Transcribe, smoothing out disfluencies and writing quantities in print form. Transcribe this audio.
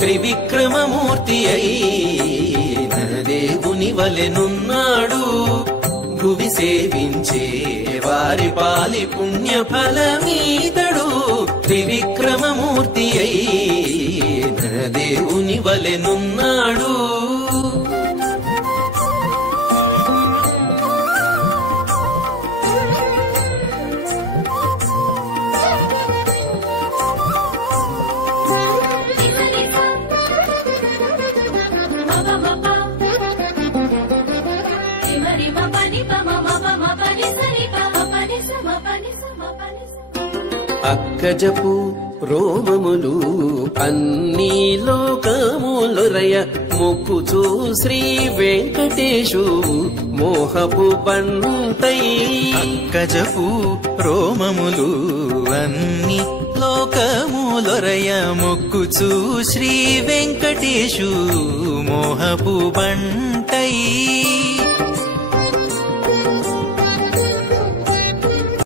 త్రివిక్రమమూర్తి అయిన దేవుని వలెనున్నాడు. భువి సేవించే వారి పాలి పుణ్య ఫలమీతడు. త్రివిక్రమమూర్తి అయిన దేవుని వలెనున్నాడు. అక్కజపు రోమములు అన్ని లోకములొరయ మొక్కుచూ శ్రీ వెంకటేశు మోహపు పంటై. అక్కజపు రోమములు అన్ని లోకములొరయ మొక్కుచూ శ్రీ వెంకటేశు మోహపు పంటై.